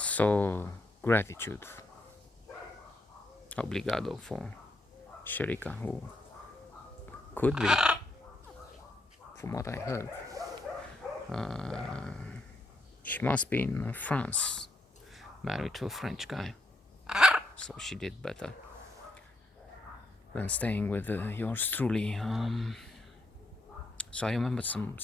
So gratitude, obrigado for Sherika, who could be, from what I heard, she must be in France, married to a French guy. So she did better than staying with yours truly. So I remember some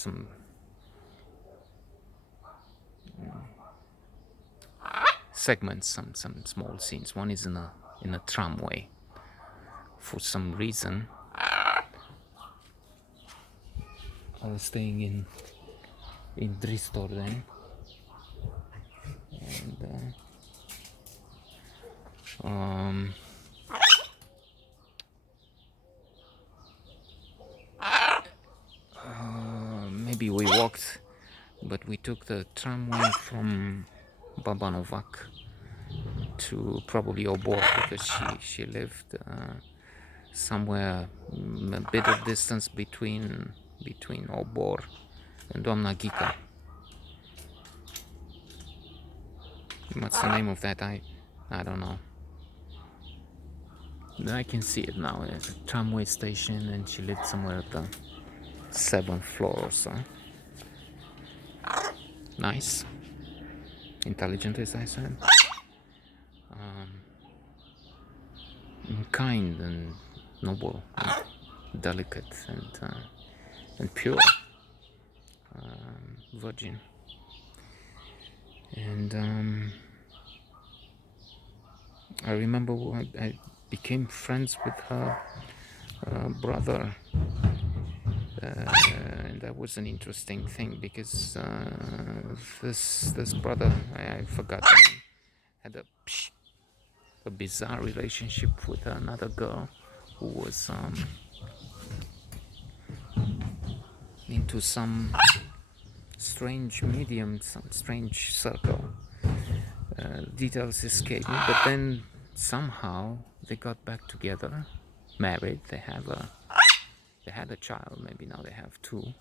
segments, some small scenes. One is in a tramway. For some reason, I was staying in Dristor then, and maybe we walked, but we took the tramway from Babanovac to probably Obor because she lived somewhere a bit of distance between Obor and Doamna Ghica. What's the name of that? I don't know. I can see it now. It's a tramway station, and she lived somewhere at the 7th floor or so. Nice, intelligent, as I said, kind and noble, and delicate and pure, virgin. And I remember I became friends with her brother, and that was an interesting thing because this brother, I forgot the name, had a bizarre relationship with another girl who was into some strange medium, some strange circle. Details escape me, but then somehow they got back together, married. They had a child. Maybe now they have two.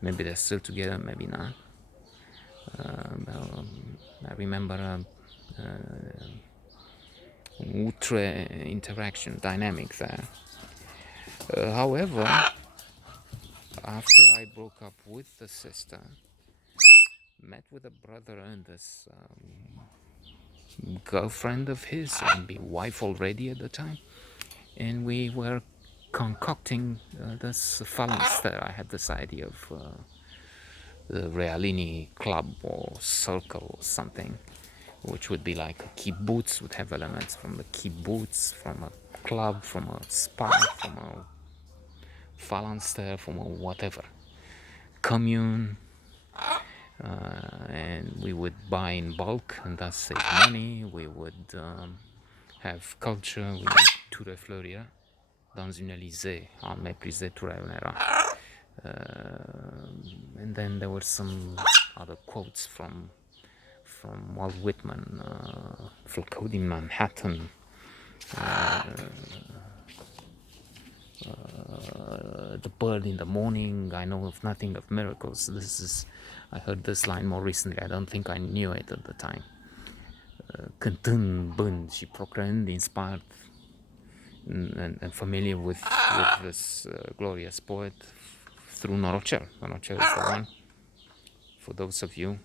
Maybe they're still together. Maybe not. I remember outre interaction dynamic there. However, after I broke up with the sister, met with a brother and this girlfriend of his, and be wife already at the time, and we were concocting this phalanster. I had this idea of the Realini club or circle or something, which would be like a kibbutz, would have elements from the kibbutz, from a club, from a spa, from a phalanster, from a whatever commune, and we would buy in bulk and thus save money. We would have culture. We would tout refleurir dans une Élysée en méprisé tout revenera. And then there were some other quotes from Walt Whitman, Foucault in Manhattan, the bird in the morning, I know of nothing of miracles. I heard this line more recently. I don't think I knew it at the time. Cântând, bând și procreând, inspired and familiar with this glorious poet through Norocel. Norocel is the one. For those of you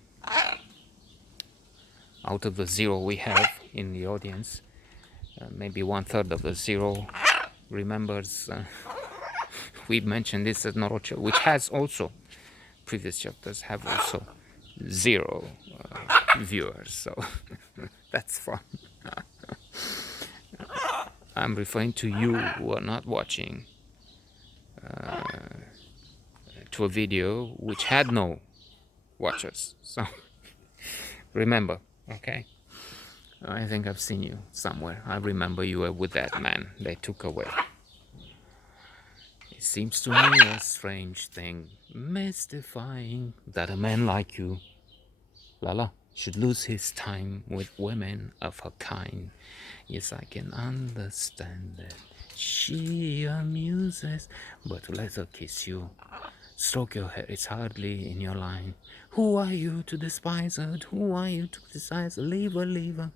out of the zero we have in the audience, maybe 1/3 of the zero remembers. We mentioned this at Norocel, which has also previous chapters have also zero viewers, so that's fun. I'm referring to you who are not watching to a video which had no watchers, so remember, okay? I think I've seen you somewhere. I remember you were with that man they took away. It seems to me a strange thing, mystifying, that a man like you, Lala, should lose his time with women of her kind. Yes, I can understand that she amuses, but let her kiss you Stroke your hair, it's hardly in your line. Who are you to despise her? Who are you to criticize her? Leave her, leave her.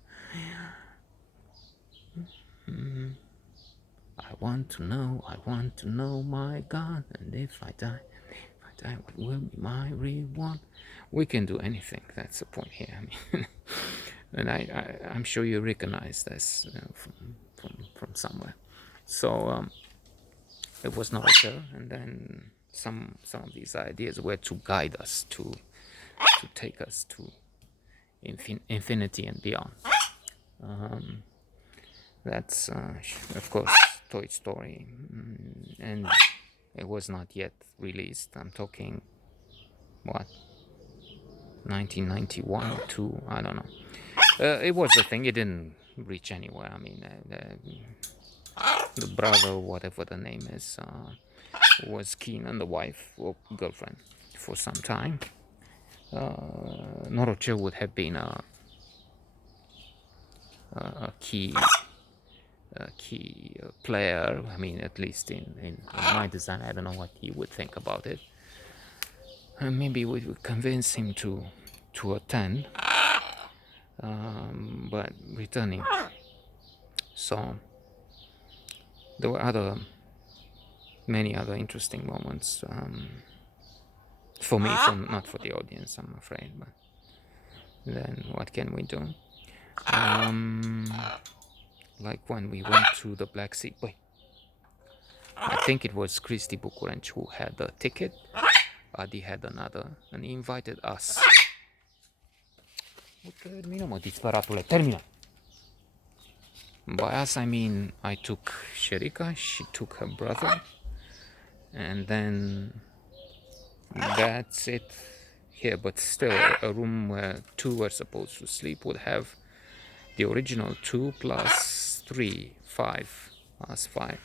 I want to know, my God. And if I die, what will be my reward? We can do anything. That's the point here. I mean, and I'm sure you recognize this from somewhere. So it was not there, and then some of these ideas were to guide us, to take us to infinity and beyond. That's of course Toy Story, and it was not yet released. I'm talking what, 1991 or 2, I don't know. It was a thing. It didn't reach anywhere. I mean, the brother, whatever the name is, was keen on the wife or girlfriend for some time. Noroce would have been a key player. I mean, at least in my design. I don't know what he would think about it. And maybe we would convince him to attend. But returning, so there were many other interesting moments for me, not for the audience, I'm afraid. But then what can we do? Like when we went to the Black Sea. Wait, I think it was Cristi Bucurenci who had the ticket. Adi had another, and he invited us. Termină, mă, disperatule, termină! By us, I mean I took Sherika, she took her brother, and then that's it here. But still, a room where 2 were supposed to sleep would have the original 2 plus 3, 5, us 5.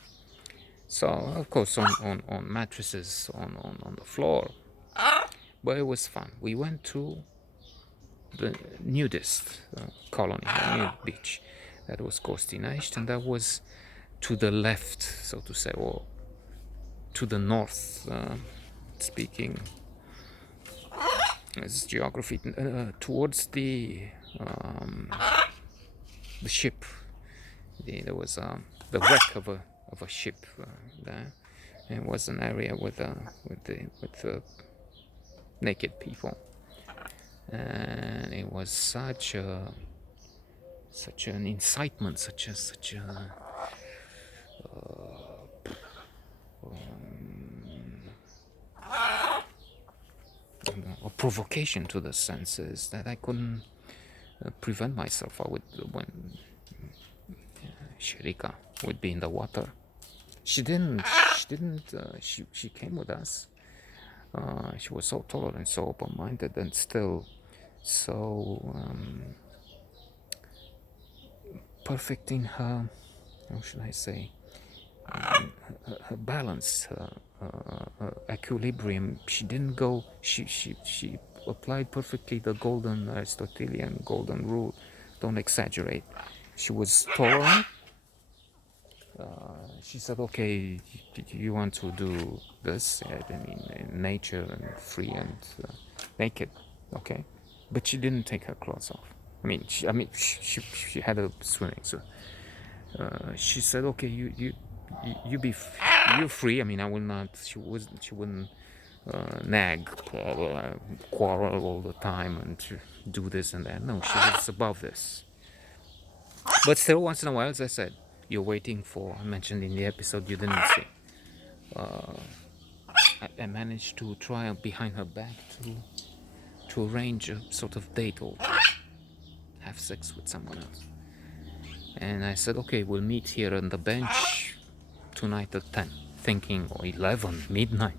So of course on mattresses on the floor, but it was fun. We went to the nudist colony, the nude beach. That was Costinești, and that was to the left, so to say, or to the north, speaking as geography, towards the ship. There was the wreck of a ship there. It was an area with naked people, and it was such an incitement, such a provocation to the senses that I couldn't prevent myself. When Sherika would be in the water, she came with us. She was so tolerant, so open-minded, and still so perfect in her, how should I say, her balance, her equilibrium. She didn't go. She applied perfectly the golden Aristotelian golden rule: don't exaggerate. She was tolerant. She said, "Okay, you want to do this? I mean, in nature and free and naked, okay." But she didn't take her clothes off. I mean, she had a swimming, so she said, "Okay, you're free. I mean, I will not." She wouldn't nag, quarrel all the time, and do this and that. No, she was above this. But still, once in a while, as I said, you're waiting for. I mentioned in the episode you didn't see. I managed to try behind her back to arrange a sort of date or have sex with someone else. And I said, okay, we'll meet here on the bench tonight at 10, thinking, or 11, midnight.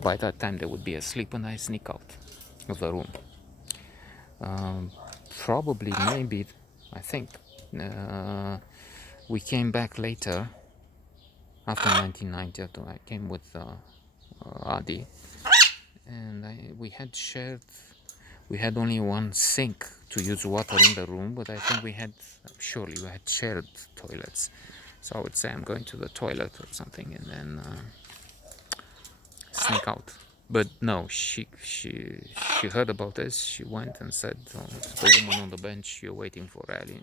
By that time they would be asleep and I sneak out of the room. Probably, maybe, I think, we came back later, after 1990, I came with Adi, and we had only one sink to use water in the room, but I think we had shared toilets. So I would say I'm going to the toilet or something, and then sneak out But no, she heard about this. She went and said, oh, the woman on the bench, you're waiting for Ali.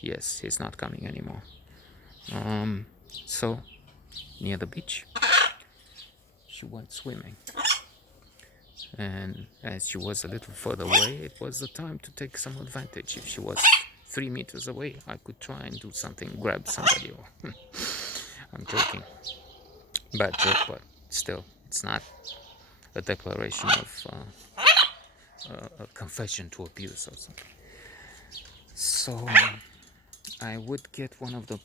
Yes, he's not coming anymore. So near the beach, she went swimming. And as she was a little further away, it was the time to take some advantage. If she was 3 meters away, I could try and do something, grab somebody. Or I'm joking, bad joke, but still, it's not a declaration of a confession to abuse or something. So I would get one of the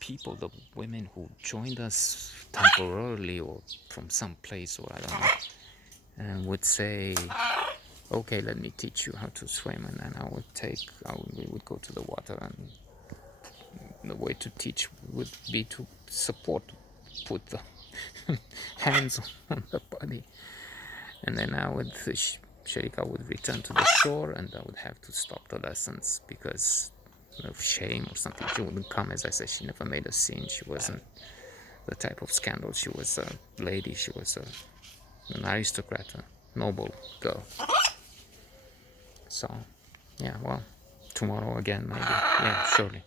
people, the women who joined us temporarily or from some place, or I don't know, and would say, okay, let me teach you how to swim. And then we would go to the water, and the way to teach would be to put the hands on the body. And then Sherika would return to the shore, and I would have to stop the lessons because of shame or something. She wouldn't come. As I said, she never made a scene. She wasn't the type of scandal. She was a lady. She was an aristocrat, a noble girl. So, yeah, well, tomorrow again, maybe. Yeah, surely.